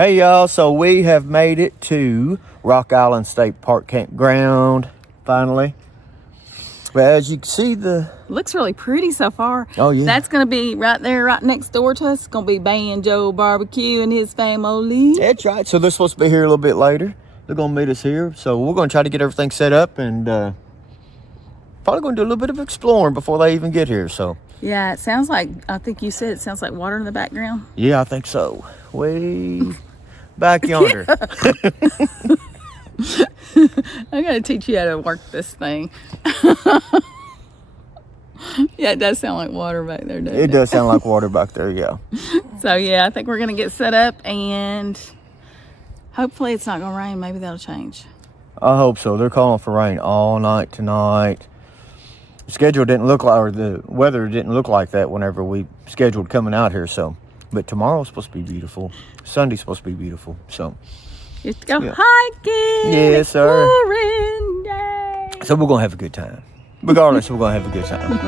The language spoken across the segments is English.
Hey y'all, so we have made it to Rock Island State Park Campground, finally. But as you can see, looks really pretty so far. Oh yeah. That's gonna be right there, right next door to us. It's gonna be Banjo Barbecue and his family. That's right. So they're supposed to be here a little bit later. They're gonna meet us here. So we're gonna try to get everything set up and probably gonna do a little bit of exploring before they even get here. So Yeah, it sounds like, I think you said it sounds like water in the background. yeah, I think so. Way back yonder. I gotta teach you how to work this thing. Yeah, it does sound like water back there, doesn't it? It does sound like water back there, yeah. So yeah, I think we're gonna get set up and hopefully it's not gonna rain. Maybe that'll change. I hope so. They're calling for rain all night tonight. The schedule didn't look like, or the weather didn't look like that whenever we scheduled coming out here. So, but tomorrow's supposed to be beautiful. Sunday's supposed to be beautiful. So, Just go yeah. hiking. Yes, sir. Exploring, yay. So we're gonna have a good time. Regardless, we're gonna have a good time.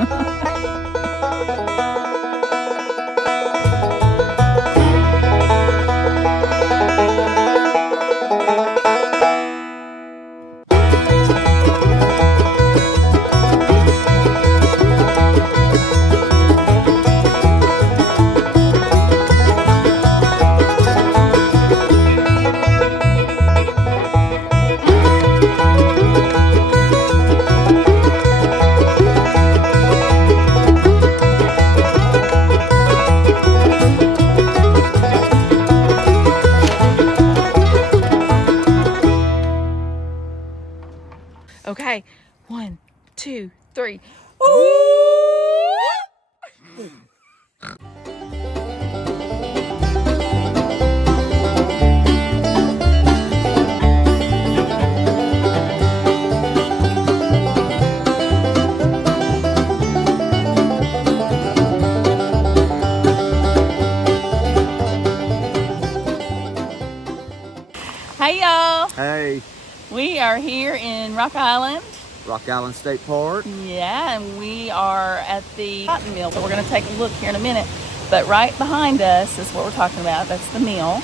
Okay, 1, 2, 3. Ooh! Hey y'all, Hey, we are here in Rock Island. Rock Island State Park. Yeah, and we are at the cotton mill. So we're going to take a look here in a minute. But right behind us is what we're talking about. That's the mill.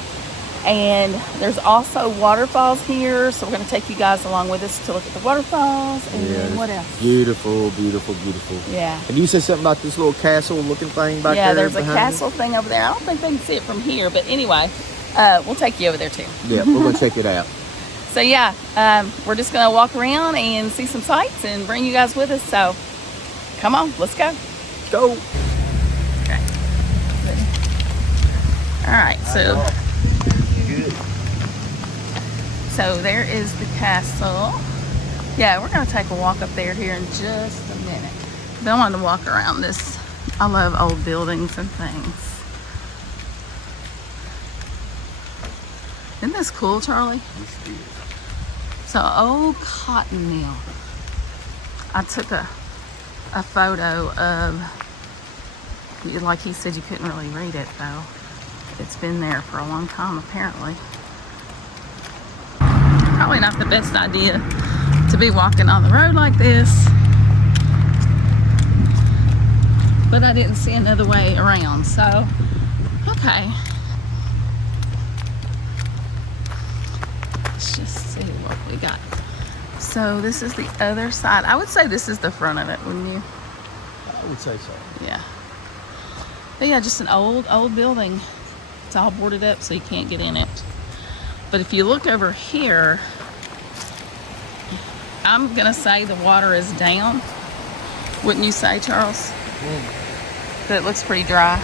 And there's also waterfalls here. So we're going to take you guys along with us to look at the waterfalls. And then what else? Beautiful, beautiful, beautiful. Yeah. And you said something about this little castle looking thing back there? Yeah, there's a behind castle thing over there. I don't think they can see it from here. But anyway, we'll take you over there too. Yeah, we're going to check it out. So yeah, we're just going to walk around and see some sights and bring you guys with us. So come on, let's go. Go. Okay. All right, so there is the castle. Yeah, we're going to take a walk up there here in just a minute. But I wanted to walk around this. I love old buildings and things. Isn't this cool, Charlie? So, old cotton mill. I took a photo of, like he said, you couldn't really read it though. It's been there for a long time apparently. Probably not the best idea to be walking on the road like this. But I didn't see another way around, so, okay. Let's just see what we got. So this is the other side. I would say this is the front of it, wouldn't you? I would say so. Yeah. But yeah, just an old building. It's all boarded up so you can't get in it. But if you look over here, I'm gonna say the water is down. Wouldn't you say, Charles? That it looks pretty dry.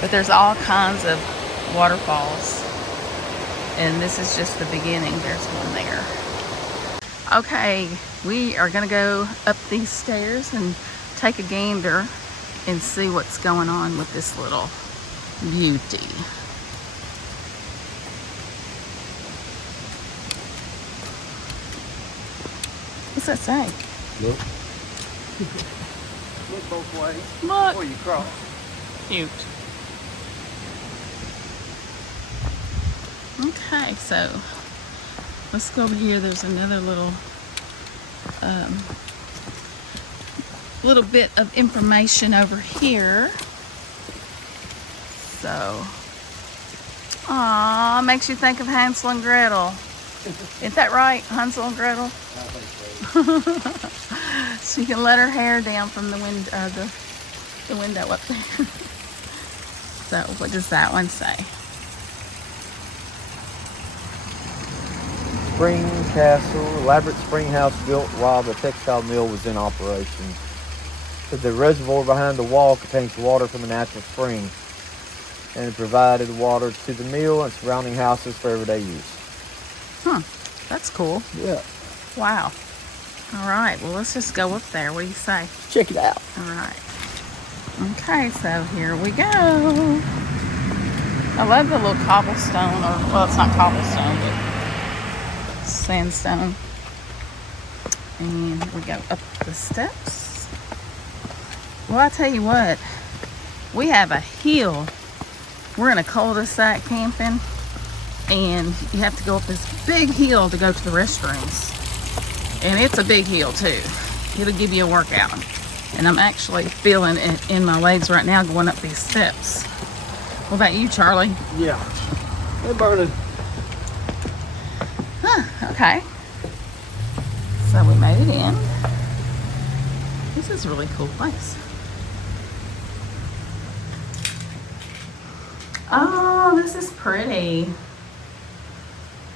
But there's all kinds of waterfalls. And this is just the beginning. There's one there. Okay, we are gonna go up these stairs and take a gander and see what's going on with this little beauty. What's that say? Look. Look both ways. Look. Before you cross. Cute. Okay, so let's go over here. There's another little bit of information over here. So Aw, makes you think of Hansel and Gretel. Isn't that right, Hansel and Gretel? I think so. So you can let her hair down from the window up there. So what does that one say? Spring Castle, elaborate spring house built while the textile mill was in operation. So the reservoir behind the wall contains water from a natural spring, and it provided water to the mill and surrounding houses for everyday use. Huh, that's cool. Yeah. Wow. All right, well, let's just go up there. What do you say? Check it out. All right. Okay, so here we go. I love the little cobblestone, or, well, it's not cobblestone, but sandstone. And we go up the steps. Well, I tell you what, we have a hill. We're in a cul-de-sac camping, and you have to go up this big hill to go to the restrooms. And it's a big hill too. It'll give you a workout. And I'm actually feeling it in my legs right now going up these steps. What about you, Charlie? Yeah. They're burning. Huh, okay. So we made it in. This is a really cool place. Oh, this is pretty.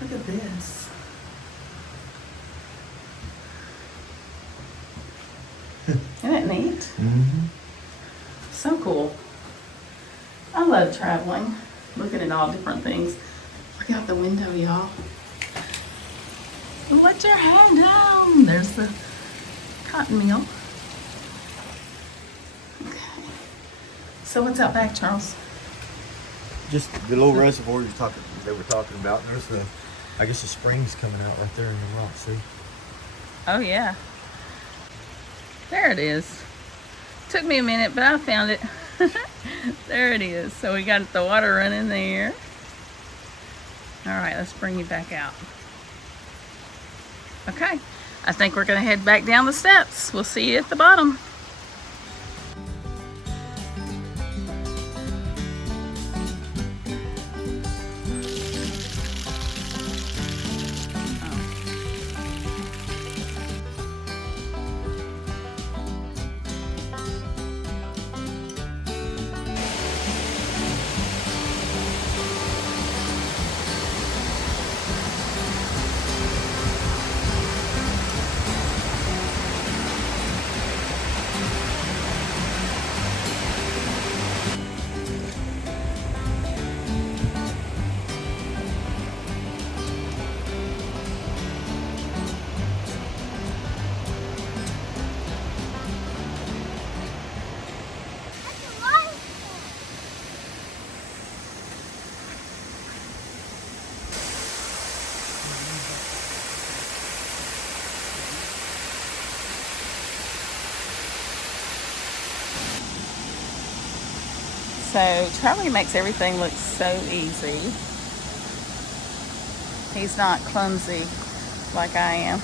Look at this. Isn't it neat? Mm-hmm. So cool. I love traveling, looking at all different things. Look out the window, y'all. Let your hand down. There's the cotton mill. Okay. So what's out back, Charles? Just the little reservoir they were talking about. There's the, I guess the springs coming out right there in the rock. See? Oh yeah. There it is. Took me a minute, but I found it. There it is. So we got the water running there. All right, let's bring you back out. Okay, I think we're gonna head back down the steps. We'll see you at the bottom. So Charlie makes everything look so easy. He's not clumsy like I am.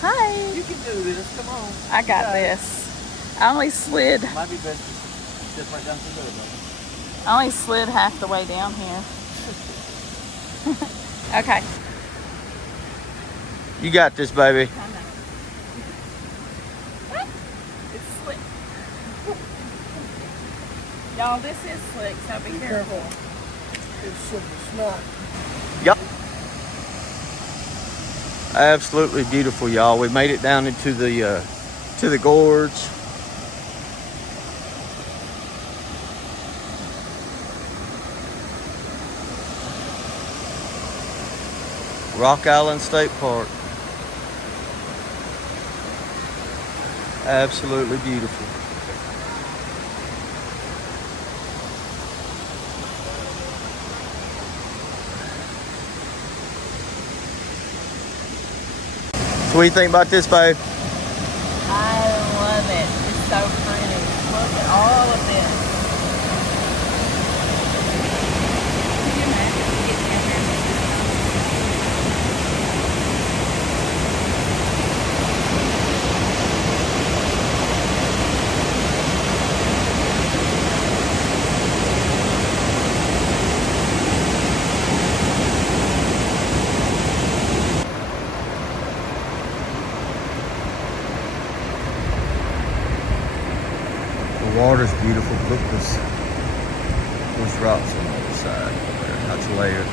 Hi. You can do this. Come on. I got this. I only slid. Might be best to step right down to the road. I only slid half the way down here. Okay. You got this, baby. I know. It's slick. Y'all, this is slick, so be careful. It's super smart. Yep. Absolutely beautiful, y'all. We made it down into the gorge. Rock Island State Park. Absolutely beautiful. So what do you think about this, babe? I love it. It's so pretty. Look at all of this. Can you imagine getting down here? Water's beautiful. Look at this. Those rocks on the other side. That's layered.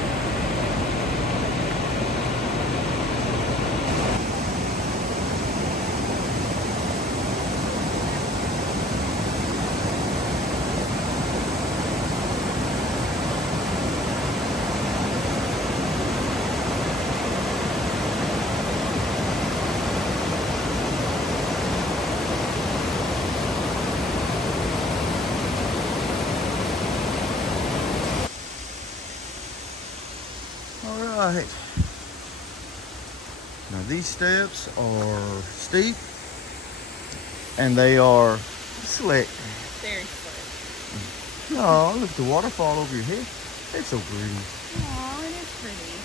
Alright. Now these steps are steep and they are slick. Very slick. Oh, look at the waterfall over your head. It's so pretty. Oh, it is pretty.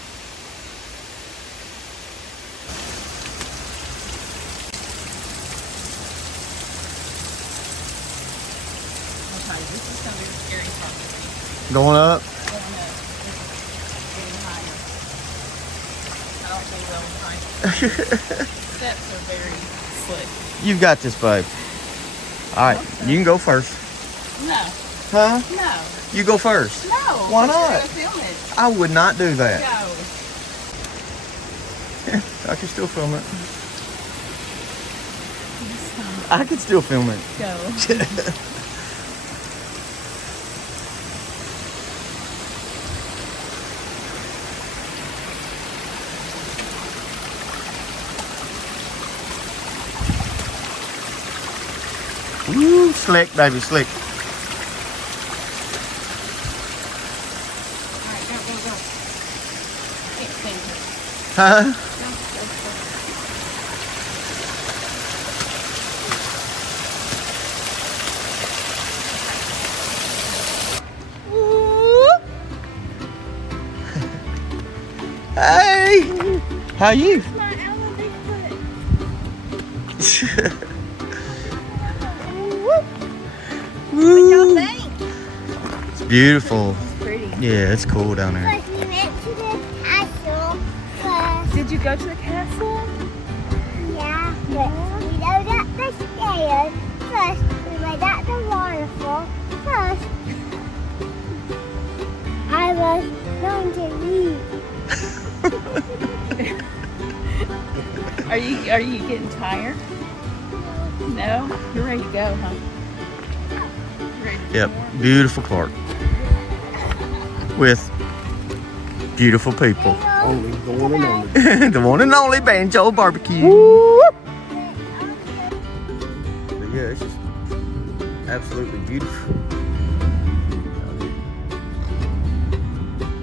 I'll tell you, this is going to be the scary part. Going up? Going up. Getting higher. I don't do well with heights. Steps are very slick. You've got this, babe. Alright, you can go first. No. Huh? No. You go first. No. Why but not? you're gonna film it. I would not do that. Go. I can still film it. I can still film it. Go. Woo, slick, baby, slick. Alright, go. Can't think it. Huh? Go. Hey! How you? My Ella Bigfoot. What y'all think? It's beautiful. It's pretty. Yeah, it's cool down there. First, we went to the castle first. Did you go to the castle? Yeah, but we rode up the stairs first. We went up the waterfall first. I was going to read. Are you getting tired? No? You're ready to go, huh? You ready to Yep, go? beautiful park. With beautiful people. Only the one and only Banjo Barbecue. But yeah, it's just absolutely beautiful.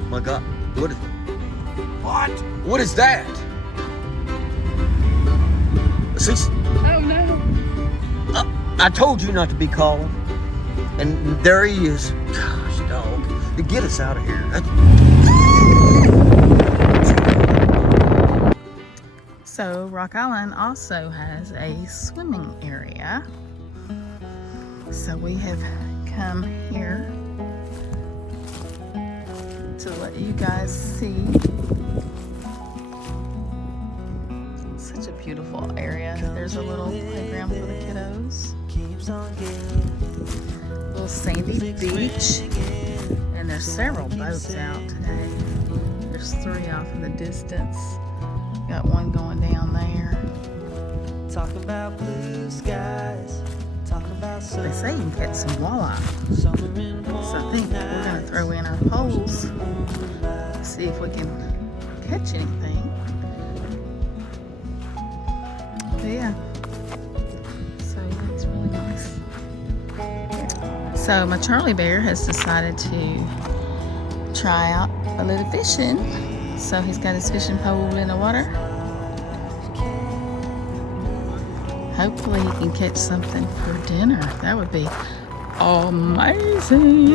My God, what is that? See, Oh no. I told you not to be calling, and there he is. Gosh, dog, to get us out of here. So Rock Island also has a swimming area. So we have come here to let you guys see. Such a beautiful area. There's a little playground for the kiddos. Little sandy beach. And there's several boats out today. There's 3 off in the distance. Got one going down there. Talk about blue skies. Talk about They say you can catch some walleye. So I think we're going to throw in our poles. See if we can catch anything. But yeah. So it's really nice. So my Charlie Bear has decided to try out a little fishing. So he's got his fishing pole in the water. Hopefully he can catch something for dinner. That would be amazing.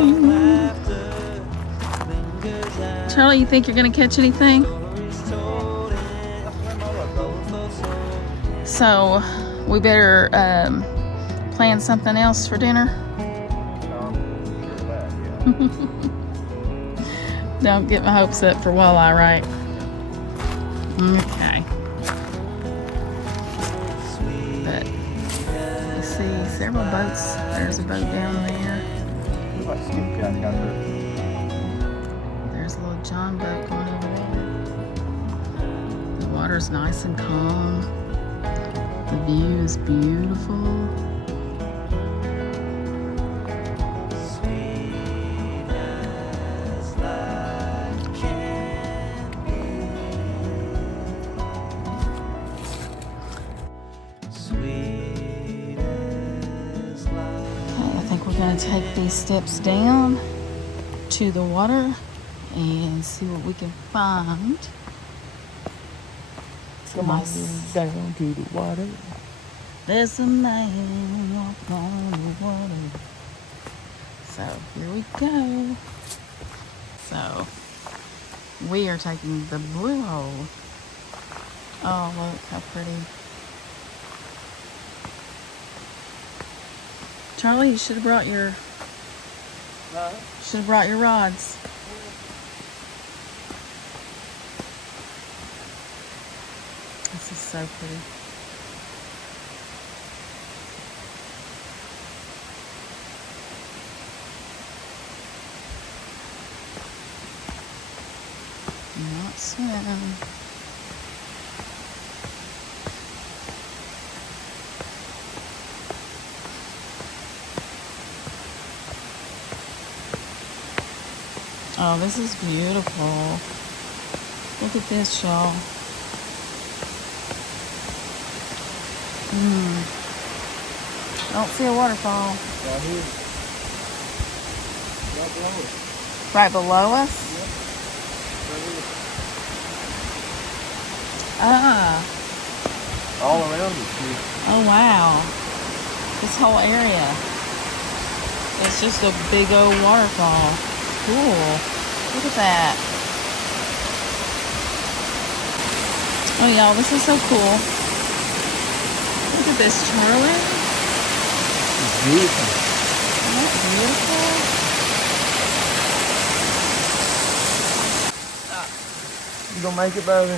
Charlie, you think you're gonna catch anything? So we better plan something else for dinner. Don't get my hopes up for walleye, right? Okay. But you see several boats. There's a boat down there. Looks like Skip County out there. There's a little John boat going over there. The water's nice and calm. The view is beautiful. Sweet as life can be. Sweet as life. Okay, I think we're going to take these steps down to the water and see what we can find. Come on down to the water. There's a man walking on the water. So here we go. So we are taking the blue hole. Oh, look how pretty. Charlie, you should have brought your rods. This is so pretty. Not swim. Oh, this is beautiful. Look at this, y'all. Don't see a waterfall. Right here. Right below us. Right below us? Right here. Ah. All around us here. Oh, wow. This whole area. It's just a big old waterfall. Cool. Look at that. Oh, y'all, this is so cool. Look at this, Charlie. It's beautiful. Isn't that beautiful? You gonna make it, baby?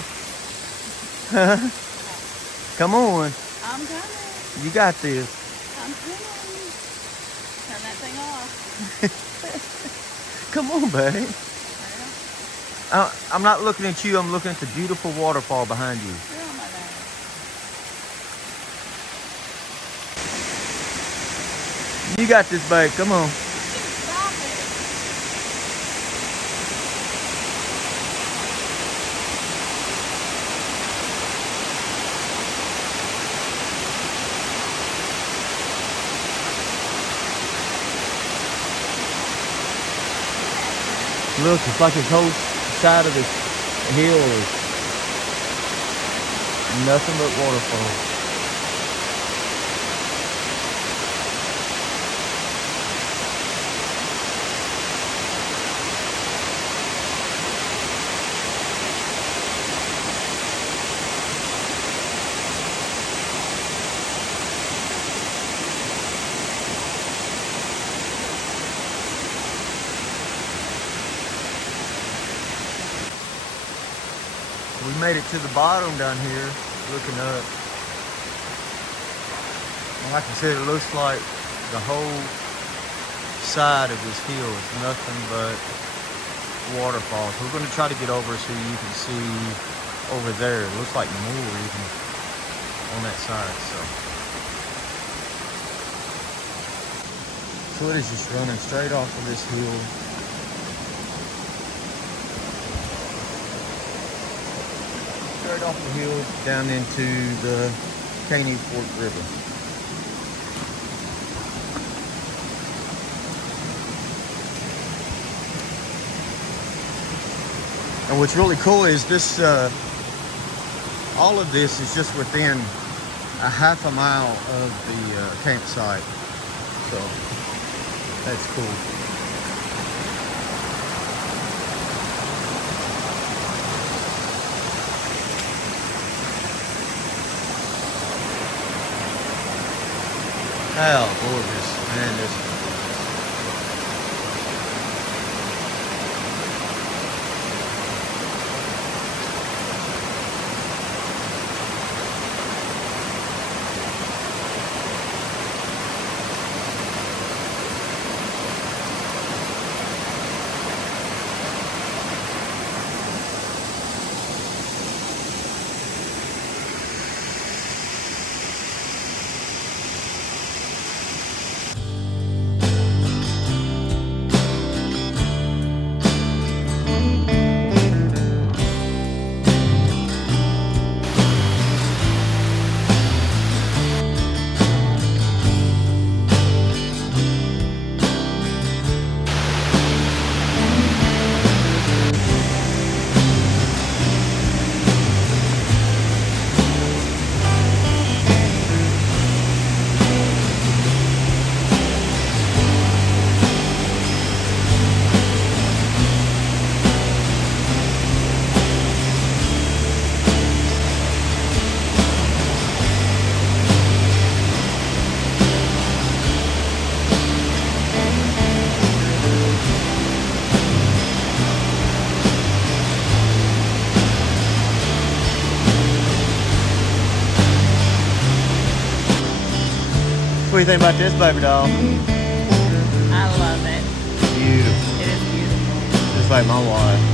Come on. I'm coming. You got this. I'm coming. Turn that thing off. Come on, babe. I'm not looking at you. I'm looking at the beautiful waterfall behind you. You're on my back. You got this, babe. Come on. Stop it. Look, it's like this whole side of this hill is nothing but waterfall. We made it to the bottom down here, looking up. And like I said, it looks like the whole side of this hill is nothing but waterfalls. We're going to try to get over so you can see over there. It looks like more even on that side. So it is just running straight off of this hill. Straight off the hill down into the Caney Fork River. And what's really cool is this, all of this is just within a half a mile of the campsite. So that's cool. How gorgeous, man, this. do you think about this, baby doll? I love it. Beautiful. It is beautiful. Just like my wife.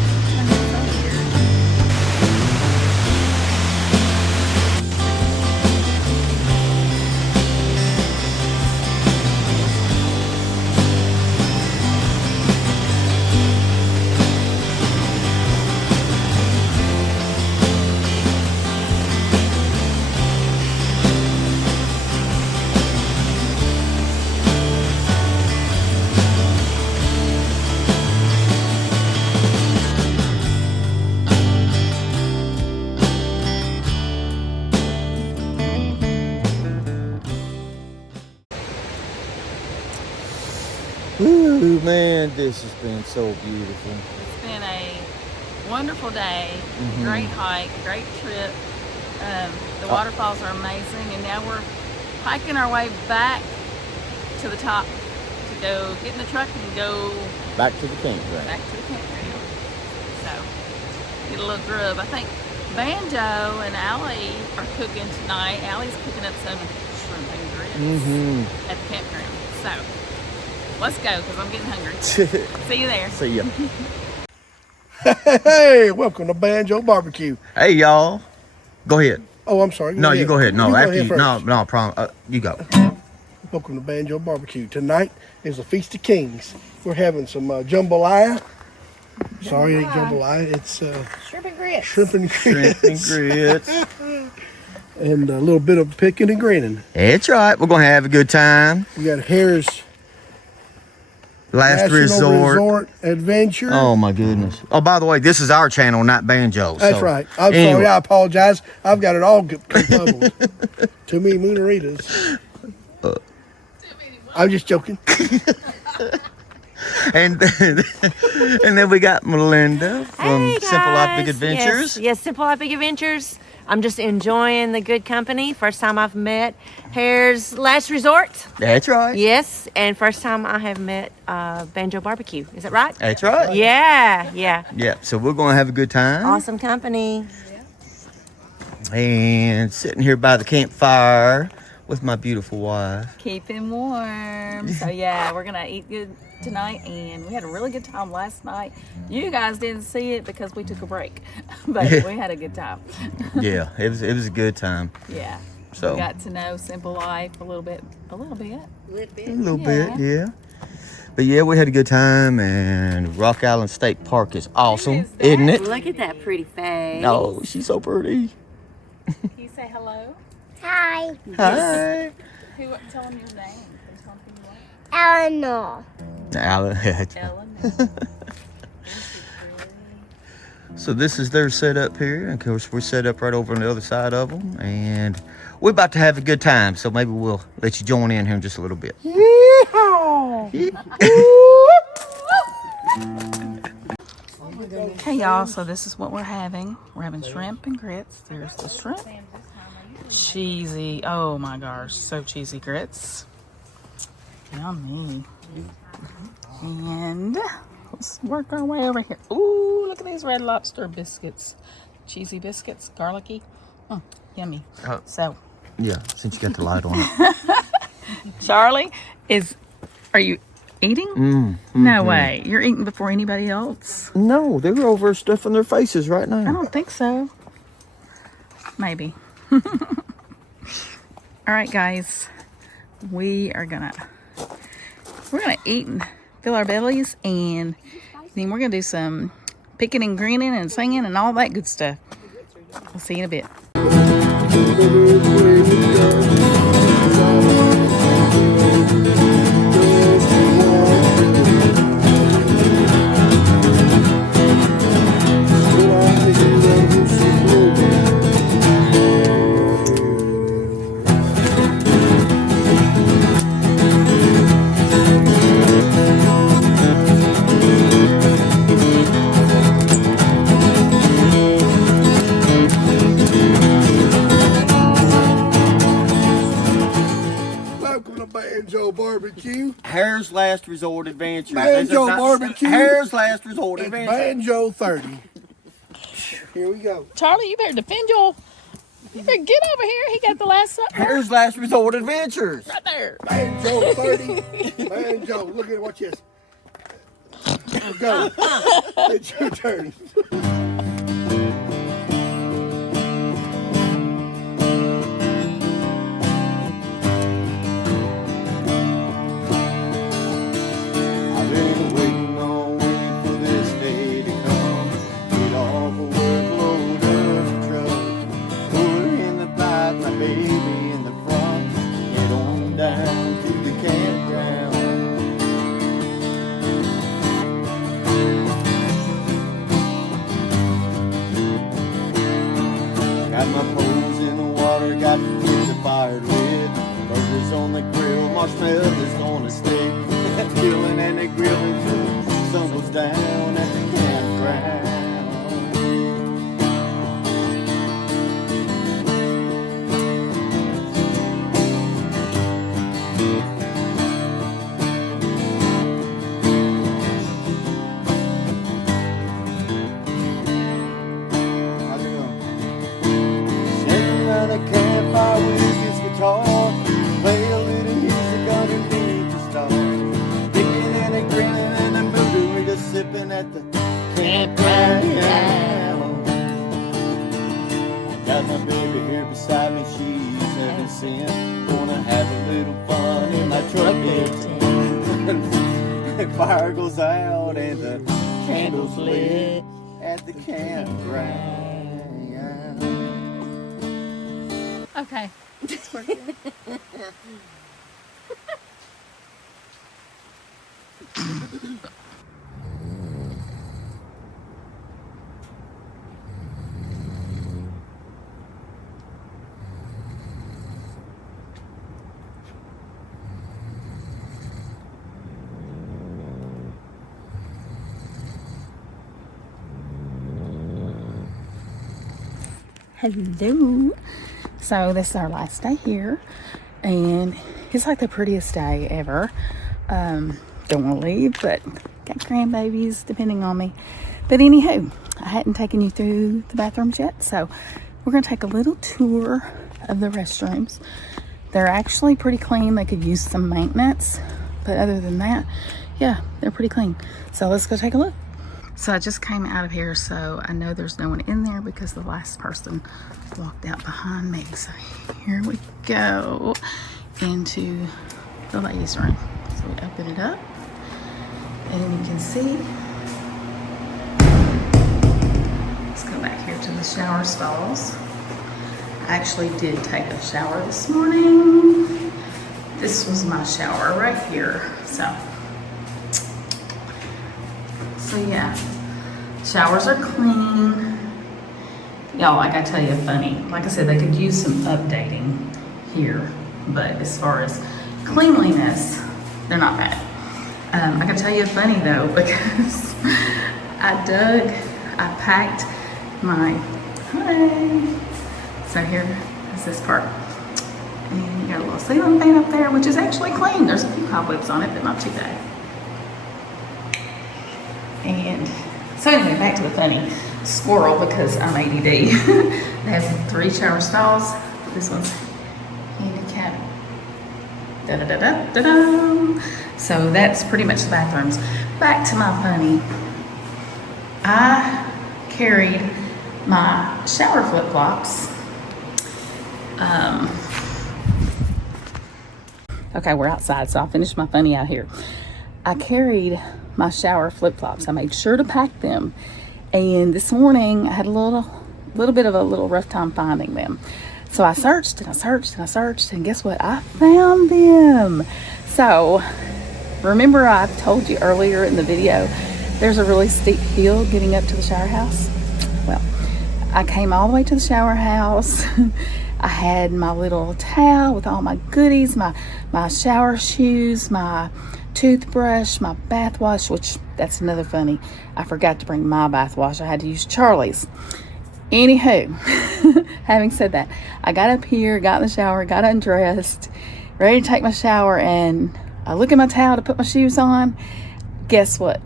Ooh, man, this has been so beautiful. It's been a wonderful day, great hike, great trip. The waterfalls are amazing, and now we're hiking our way back to the top to go get in the truck and go Back to the campground. back to the campground. So, get a little grub. I think Banjo and Allie are cooking tonight. Allie's cooking up some shrimp and grits at the campground. So, let's go, because I'm getting hungry. See you there. See ya. Hey, welcome to Banjo Barbecue. Hey, y'all. Go ahead. Oh, I'm sorry. No, you go ahead. No, you go after ahead you. first. No, problem. You go. Welcome to Banjo Barbecue. Tonight is a Feast of Kings. We're having some jambalaya. Sorry, it ain't jambalaya. It's Shrimp and grits. shrimp and Shrimp and grits. grits. And a little bit of picking and grinning. That's right. We're gonna have a good time. We got Hare's Last National resort. Adventure. Oh my goodness. Oh, by the way, this is our channel, not Banjo. That's so, right. I'm anyway. sorry. I apologize. I've got it all confubbled. Too many mooneritas. I'm just joking. And then we got Melinda from Hey, Simple Life Big guys. Adventures. Yes, Simple Life Big Adventures. I'm just enjoying the good company. First time I've met Hare's Last Resort. That's right. Yes, and first time I have met Banjo Barbecue. Is that right? That's right. Yeah. Yeah. So we're gonna have a good time. Awesome company. And sitting here by the campfire with my beautiful wife. Keeping warm. So yeah, we're gonna eat good tonight, and we had a really good time last night. You guys didn't see it because we took a break, but we had a good time. Yeah, it was a good time. Yeah. So We got to know Simple Life a little bit. A little Yeah. bit, yeah. But yeah, we had a good time, and Rock Island State Park is awesome, isn't it? Look at that pretty face. Oh, she's so pretty. Can you say hello? Hi, Hi. Tell them your name. Tell them who you are. Eleanor. Alan. Ellen. So this is their setup here. And of course, we're set up right over on the other side of them. And we're about to have a good time. So maybe we'll let you join in here in just a little bit. Hey y'all, so this is what we're having. We're having shrimp and grits. There's the shrimp. Cheesy, oh my gosh, so cheesy grits. Yummy. And let's work our way over here. Ooh, look at these Red Lobster biscuits. Cheesy biscuits, garlicky. Yummy. So, Yeah, since you got the light on it. Charlie, are you eating? No way. You're eating before anybody else? No, they were over stuffing their faces right I now. don't think so. Maybe. All right, guys. We're gonna eat and fill our bellies, and then we're gonna do some picking and grinning and singing and all that good stuff. We'll see you in a bit. Welcome to Banjo Barbecue. Hare's Last Resort Adventures. Banjo Barbecue. Hare's Last Resort It's Adventures. Banjo 30. Here we go. Charlie, you better defend your You better get over here. He got the last supper. Hare's Last Resort Adventures. Right there. Banjo 30. Banjo, look at it, watch this. Go. It's your turn. I've been waiting all week for this day to come. Get off of work, load up the truck. Put her in the back, my baby in the front. Head on down to the campground. Got my poles in the water, got the kids fired lit. Burgers on the grill, marshmallows on a stick. Grilling and a grilling till the sun goes down at the campground. How's it going? Sitting around a campfire with his guitar, play a little music underneath the stars, picking and a grinning and a margarita sipping at the campground. Got my baby here beside me, she's 7 cents. Gonna have a little fun in my truck bed. The fire goes out and the candles lit at the campground. Okay. It's working. Hello. So this is our last day here, and it's like the prettiest day ever. Don't want to leave, but got grandbabies depending on me. But anywho, I hadn't taken you through the bathrooms yet, so we're gonna take a little tour of the restrooms. They're actually pretty clean. They could use some maintenance, but other than that, yeah, they're pretty clean. So let's go take a look. So I just came out of here, so I know there's no one in there because the last person walked out behind me. So here we go into the ladies' room. So we open it up, and you can see. Let's go back here to the shower stalls. I actually did take a shower this morning. This was my shower right here. So yeah, showers are clean. Y'all, like I tell you, funny. Like I said, they could use some updating here, but as far as cleanliness, they're not bad. I can tell you funny though, because I packed my, so here is this part. And you got a little ceiling fan up there, which is actually clean. There's a few cobwebs on it, but not too bad. And so anyway, back to the funny squirrel, because I'm ADD. They have 3 shower stalls. This one's handicapped. Da-da-da-da-da-da. So that's pretty much the bathrooms. Back to my funny. I carried my shower flip-flops. Okay, we're outside, so I'll finish my funny out here. I carried my shower flip-flops. I made sure to pack them, and this morning I had a little bit of a rough time finding them. So I searched and I searched and I searched, and guess what? I found them. So remember I told you earlier in the video there's a really steep hill getting up to the shower house? Well, I came all the way to the shower house. I had my little towel with all my goodies, my shower shoes, my toothbrush, my bath wash, which that's another funny. I forgot to bring my bath wash. I had to use Charlie's. Anywho, having said that, I got up here, got in the shower, got undressed, ready to take my shower, and I look at my towel to put my shoes on. Guess what?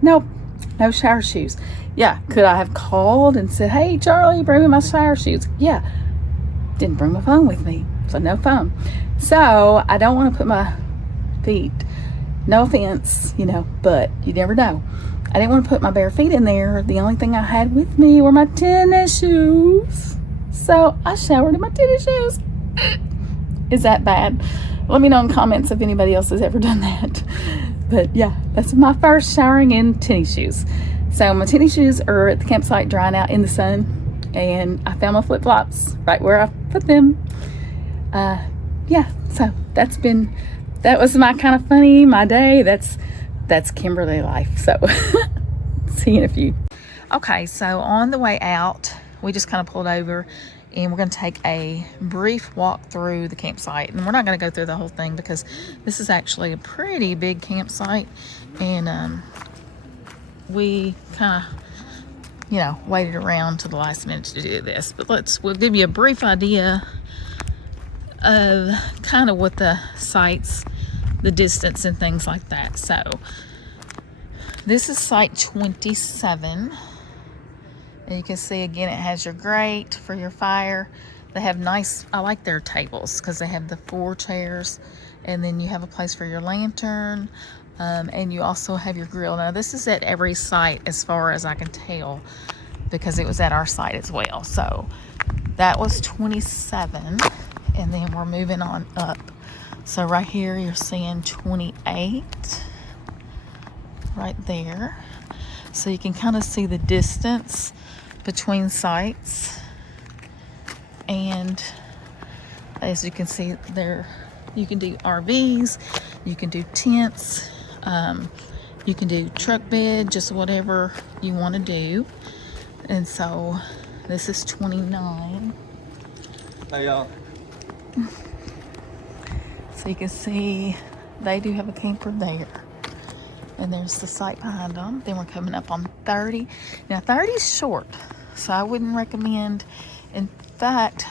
Nope, no shower shoes. Yeah, could I have called and said, hey, Charlie, bring me my shower shoes? Yeah, Didn't bring my phone with me, so no phone. So I don't want to put my feet, no offense, you know, but you never know. I didn't want to put my bare feet in there. The only thing I had with me were my tennis shoes. So I showered in my tennis shoes. Is that bad? Let me know in comments if anybody else has ever done that. But yeah, that's my first showering in tennis shoes. So my tennis shoes are at the campsite drying out in the sun. And I found my flip-flops right where I put them. Yeah, so that was my kind of funny, my day. That's Kimberly life. So see you in a few. Okay, so on the way out, we just kind of pulled over and we're going to take a brief walk through the campsite. And we're not going to go through the whole thing because this is actually a pretty big campsite. And we kind of, you know, waited around to the last minute to do this. But we'll give you a brief idea of kind of what the sites, the distance and things like that. So this is site 27. And you can see again, it has your grate for your fire. They have nice, I like their tables because they have the 4 chairs and then you have a place for your lantern. And you also have your grill. Now this is at every site as far as I can tell because it was at our site as well. So that was 27 and then we're moving on up. So right here you're seeing 28 right there. So you can kind of see the distance between sites. And as you can see there, you can do RVs, you can do tents, you can do truck bed, just whatever you want to do. And so this is 29. Hey y'all. So you can see they do have a camper there. And there's the site behind them. Then we're coming up on 30. Now 30 is short, so I wouldn't recommend. In fact,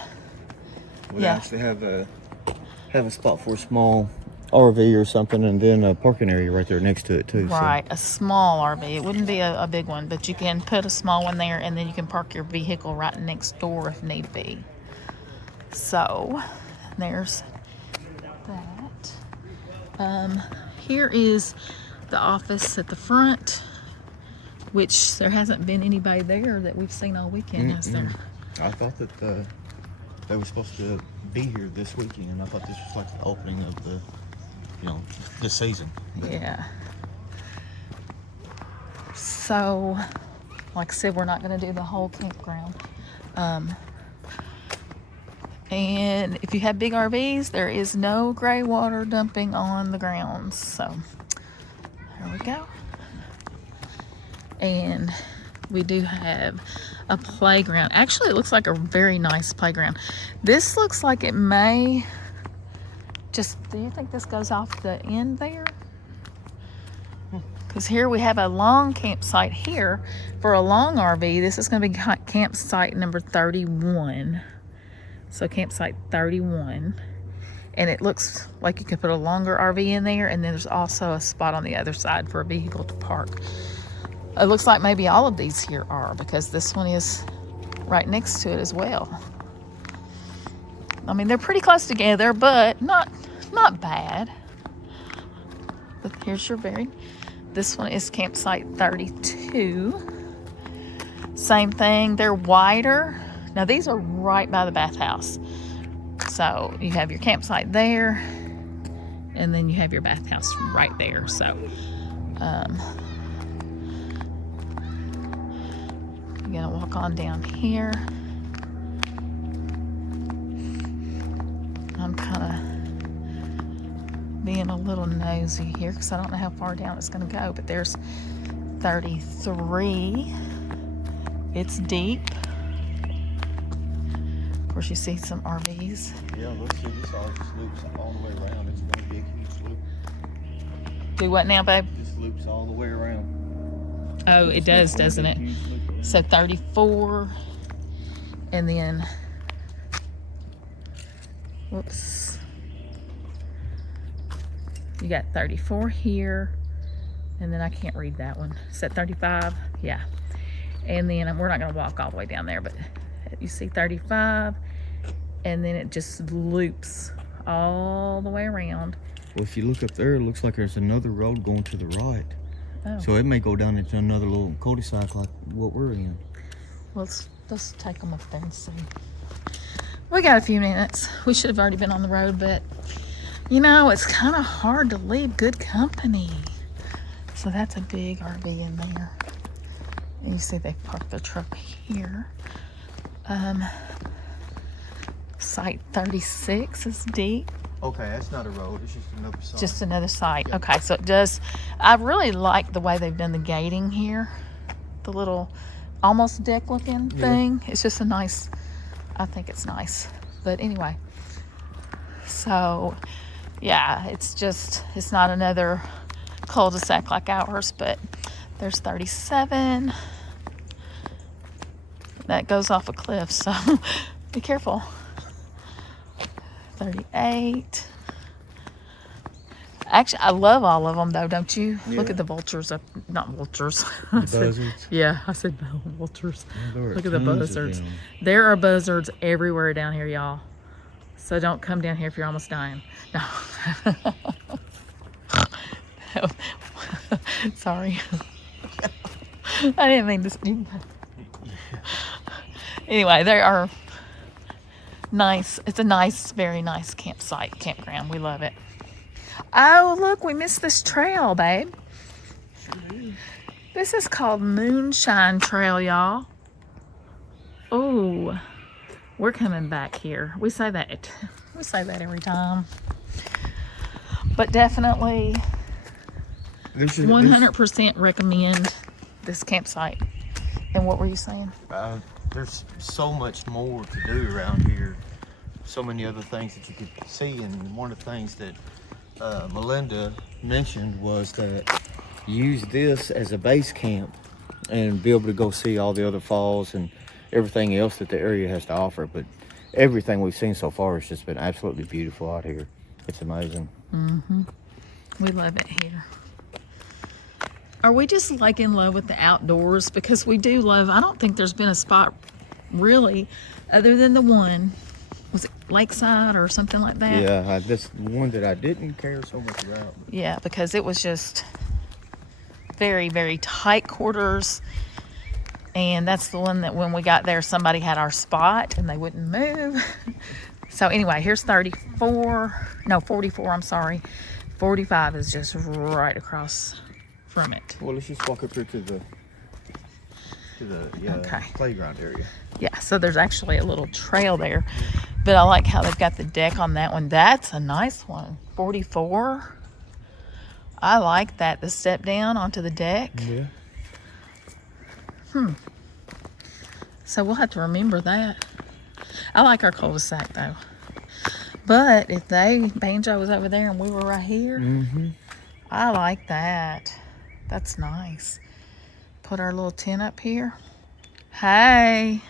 We actually have a spot for a small RV or something, and then a parking area right there next to it too. right, a small RV. It wouldn't be a big one, but you can put a small one there, and then you can park your vehicle right next door if need be. So there's that. Here is the office at the front, which there hasn't been anybody there that we've seen all weekend, has there? I thought that they were supposed to be here this weekend, and I thought this was like the opening of the, you know, the season. Yeah. So, like I said, we're not going to do the whole campground. And if you have big RVs, there is no gray water dumping on the grounds. So, there we go. And we do have a playground. Actually, it looks like a very nice playground. This looks like it may just, do you think this goes off the end there? Because here we have a long campsite here for a long RV. This is going to be campsite number 31. So campsite 31. And it looks like you could put a longer RV in there, and then there's also a spot on the other side for a vehicle to park. It looks like maybe all of these here are, because this one is right next to it as well. I mean, they're pretty close together, but not bad. But here's your this one is campsite 32. Same thing, they're wider. Now these are right by the bathhouse. So you have your campsite there, and then you have your bathhouse right there. So you're gonna walk on down here. I'm kind of being a little nosy here because I don't know how far down it's gonna go, but there's 33. It's deep. Of course, you see some RVs. Yeah, let's see. This all just loops all the way around. It's going to be a huge loop. Do what now, babe? Just loops all the way around. Oh, it does, doesn't it? So 34, and then, whoops, you got 34 here, and then I can't read that one. Is that 35? Yeah. And then we're not going to walk all the way down there, but you see 35, and then it just loops all the way around. Well, if you look up there, it looks like there's another road going to the right. Oh. So it may go down into another little cul-de-sac like what we're in. Well, let's take them up there and see. We got a few minutes. We should have already been on the road, but you know, it's kind of hard to leave good company. So that's a big RV in there. And you see they parked their truck here. Site 36 is deep. Okay, that's not a road. It's just another site. Just another site. Yeah. Okay, so it does. I really like the way they've done the gating here. The little almost deck looking thing. It's just a nice, I think it's nice. But anyway, so yeah, it's not another cul-de-sac like ours, but there's 37. That goes off a cliff, so be careful. 38. Actually, I love all of them though, don't you? Yeah. Look at the vultures up, not vultures. Buzzards. Yeah, I said vultures. Yeah, there are Look at the tons of buzzards. them. There are buzzards everywhere down here, y'all. So don't come down here if you're almost dying. No. Sorry. I didn't mean to. Anyway, they are nice. It's a nice, very nice campground. We love it. Oh, look, we missed this trail, babe. This is called Moonshine Trail, y'all. Oh, we're coming back here. We say that every time. But definitely 100% recommend this campsite. And what were you saying? There's so much more to do around here. So many other things that you could see, and one of the things that Melinda mentioned was that use this as a base camp and be able to go see all the other falls and everything else that the area has to offer. But everything we've seen so far has just been absolutely beautiful out here. It's amazing. Mm-hmm. We love it here. Are we just like in love with the outdoors? Because we do love, I don't think there's been a spot really other than the one, was it Lakeside or something like that? Yeah, that's one that I didn't care so much about. Yeah, because it was just very, very tight quarters. And that's the one that when we got there, somebody had our spot and they wouldn't move. So anyway, here's 44, I'm sorry. 45 is just right across from it. Well, let's just walk up here to the Okay. playground area. Yeah, so there's actually a little trail there. But I like how they've got the deck on that one. That's a nice one. 44. I like that. The step down onto the deck. Yeah. So we'll have to remember that. I like our cul-de-sac though. But if Banjo was over there and we were right here, I like that. That's nice. Put our little tent up here. Hey,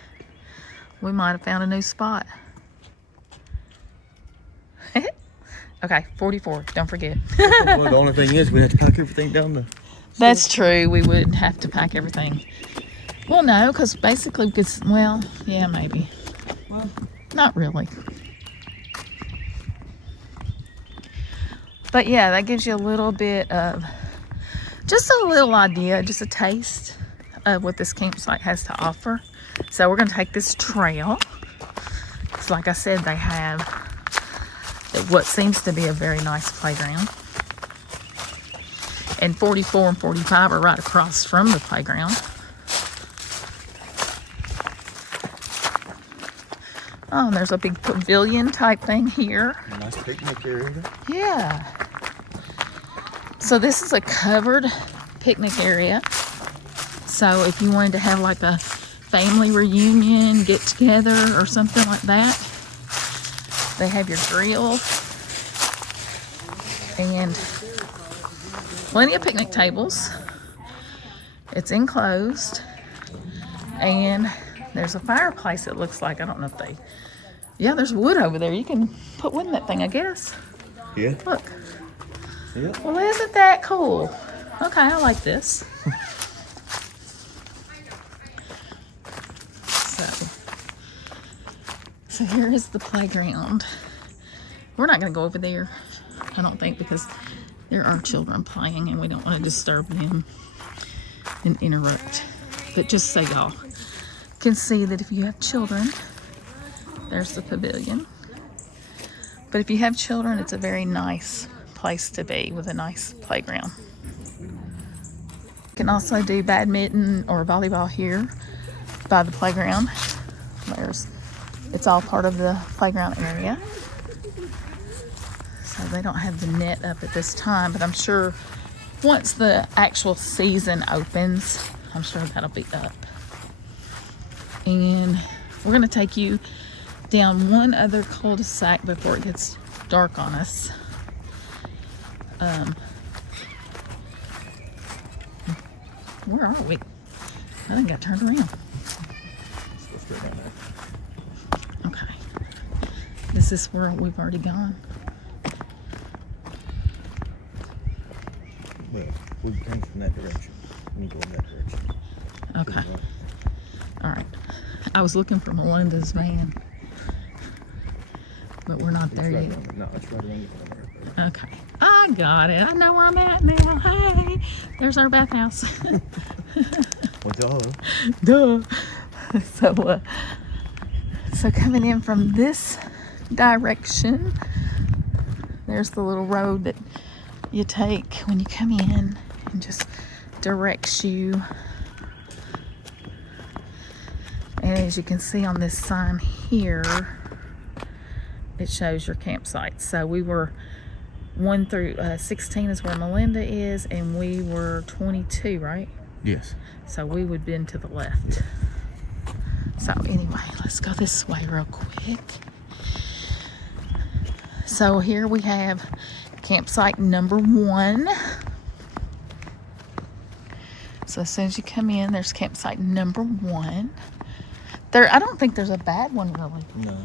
we might have found a new spot. Okay, 44, don't forget. Well, the only thing is we have to pack everything down the... That's true, we would have to pack everything. Well, no, because basically, well, yeah, maybe. Well, not really. But yeah, that gives you a little bit of, just a little idea, just a taste of what this campsite has to offer. So we're going to take this trail. So like I said, they have what seems to be a very nice playground. And 44 and 45 are right across from the playground. Oh, and there's a big pavilion type thing here. a nice picnic area. Yeah. So this is a covered picnic area. So if you wanted to have like a family reunion, get together or something like that, they have your grill and plenty of picnic tables. It's enclosed and there's a fireplace, it looks like. I don't know if they, yeah, there's wood over there. You can put wood in that thing, I guess. Yeah. Look. Yeah. Well, isn't that cool? Okay, I like this. So So here is the playground. We're not going to go over there, I don't think, because there are children playing and we don't want to disturb them and interrupt. But just so y'all can see that if you have children, there's the pavilion. But if you have children, it's a very nice place to be with a nice playground. You can also do badminton or volleyball here by the playground. It's all part of the playground area. So they don't have the net up at this time, but I'm sure once the actual season opens, I'm sure that'll be up. And we're gonna take you down one other cul-de-sac before it gets dark on us. Where are we? I think I turned around. Okay. This is where we've already gone. Well, we came from that direction. We go in that direction. Okay. All right. I was looking for Melinda's van, but we're not there yet. No, it's right around the corner. Okay. I got it. I know where I'm at now. Hey, there's our bathhouse. Well, Duh. So coming in from this direction, there's the little road that you take when you come in and just directs you. And as you can see on this sign here, it shows your campsite. So we were 1 through 16 is where Melinda is, and we were 22, right? yes. So we would been to the left. So anyway, let's go this way real quick. So here we have campsite number 1. So as soon as you come in, there's campsite number 1. I don't think there's a bad one really. No.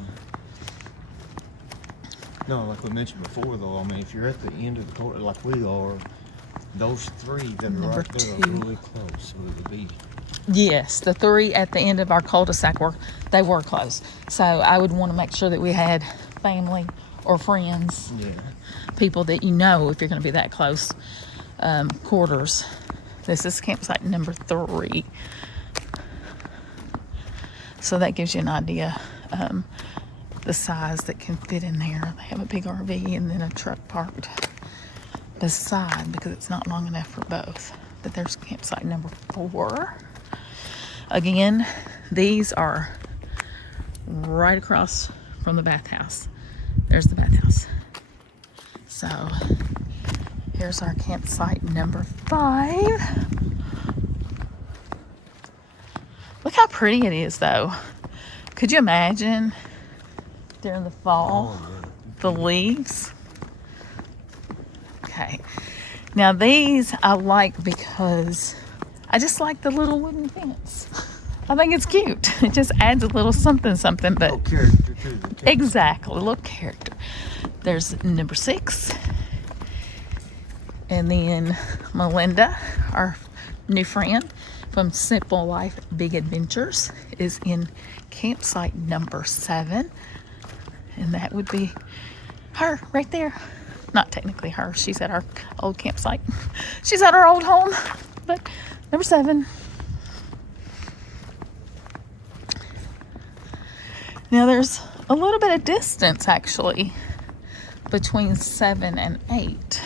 No, like we mentioned before, though, I mean, if you're at the end of the court, like we are, those 3 that are Number right there 2. are really close. So it would be. Yes, the 3 at the end of our cul-de-sac were close. So I would want to make sure that we had family or friends, Yeah. people that you know if you're going to be that close, quarters. This is campsite number 3. So that gives you an idea the size that can fit in there. They have a big RV and then a truck parked beside because it's not long enough for both. But there's campsite number 4. Again, these are right across from the bathhouse. There's the bathhouse. So here's our campsite number 5. Look how pretty it is though. Could you imagine during the fall, the leaves? Okay. Now these I like because I just like the little wooden fence. I think it's cute. It just adds a little something, but Oh, character too. exactly, a little character. There's number 6. And then Melinda, our new friend from Simple Life Big Adventures, is in campsite number 7. And that would be her right there. Not technically her. She's at our old campsite. She's at our old home. But number 7. Now there's a little bit of distance actually between 7 and 8.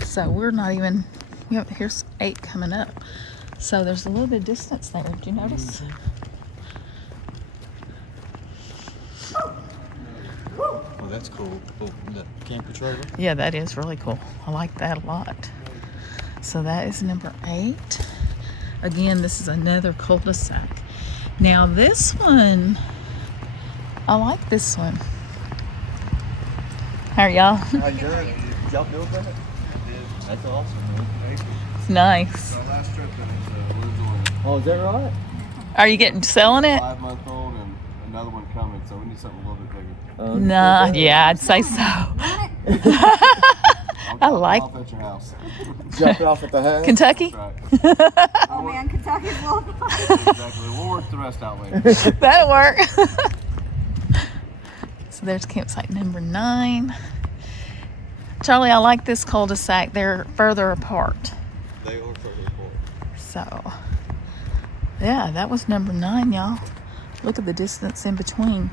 So we're not even, here's 8 coming up. So there's a little bit of distance there. Did you notice? Oh, that's cool. Oh, the camper trailer. Yeah, that is really cool. I like that a lot. So that is number 8. Again, this is another cul-de-sac. Now this one, I like this one. How are y'all? How you doing? Did y'all build that? That's awesome, man. Thank you. It's nice. Our last trip that was originally Oh, is that right? Are you selling it? 5-month-old and another one coming, so we need something a little bit bigger. Nah, yeah, I'd say so. I like Off at your house. Drop it off at the house. Kentucky. That's right. Oh man, Kentucky's little. Exactly. We'll work the rest out later. That'll work. So there's campsite number 9. Charlie, I like this cul-de-sac. They're further apart. They are further apart. So, yeah, that was number 9, y'all. Look at the distance in between.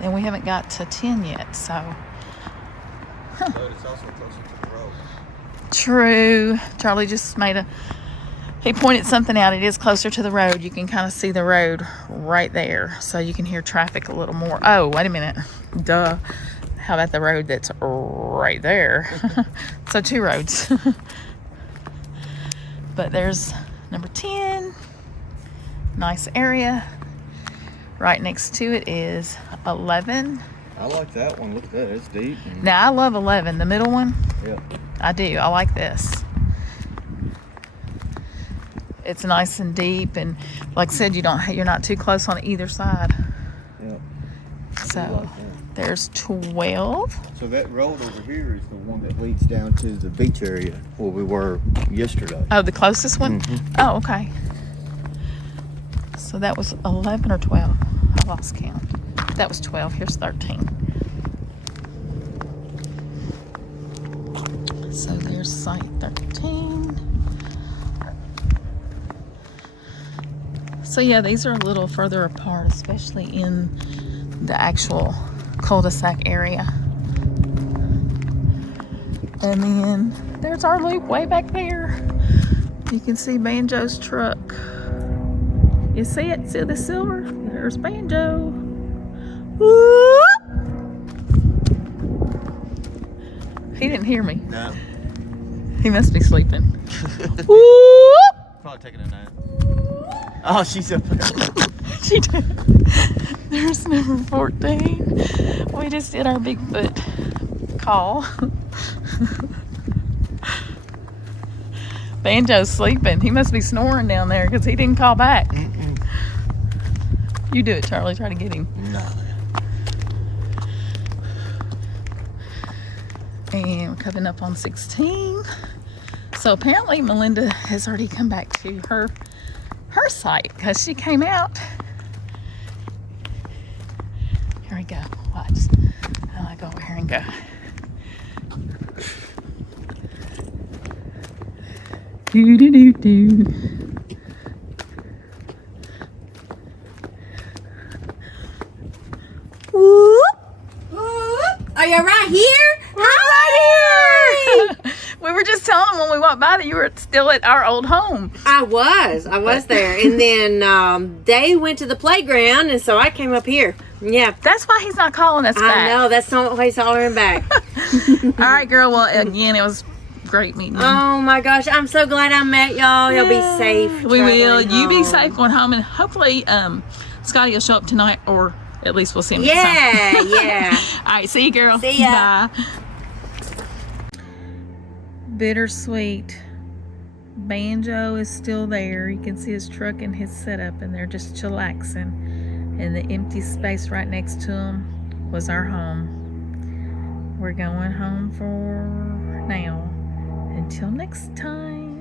And we haven't got to 10 yet, so. But it's also closer to the road. True. Charlie just he pointed something out. It is closer to the road. You can kind of see the road right there. So you can hear traffic a little more. Oh, wait a minute. Duh. How about the road that's right there? So 2 roads. But there's number 10. Nice area. Right next to it is 11. I like that one. Look at that. It's deep. Now, I love 11. The middle one. Yeah. I do. I like this. It's nice and deep, and like I said, you're not too close on either side. Yeah. So there's 12. So that road over here is the one that leads down to the beach area where we were yesterday. Oh, the closest one? Oh, okay. So that was 11 or 12. I lost count. That was 12. Here's 13. So there's site 13. So yeah, these are a little further apart, especially in the actual cul-de-sac area. And then there's our loop way back there. You can see Banjo's truck. You see it? See the silver? There's Banjo. Whoop! He didn't hear me. No. He must be sleeping. Whoop! Probably taking a nap. Oh, she's up. She did. There's number 14. We just did our Bigfoot call. Banjo's sleeping. He must be snoring down there because he didn't call back. You do it, Charlie. Try to get him. No. And we're coming up on 16. So apparently Melinda has already come back to her site because she came out. Here we go. Watch. I'll go over here and go. Do do do do. Are you right here? Right here. We were just telling them when we walked by that you were still at our old home. I was there. And then they went to the playground, and so I came up here. Yeah. That's why he's not calling us back. I know. That's not why he's hollering back. All right, girl. Well, again, it was great meeting you. Oh, my gosh. I'm so glad I met y'all. You'll be safe. We will. traveling You be home. safe going home, and hopefully Scotty will show up tonight, or at least we'll see him. Yeah, yeah. All right, see you, girl. See ya. Bye. Bittersweet. Banjo is still there. You can see his truck and his setup, and they're just chillaxing. And the empty space right next to him was our home. We're going home for now. Until next time.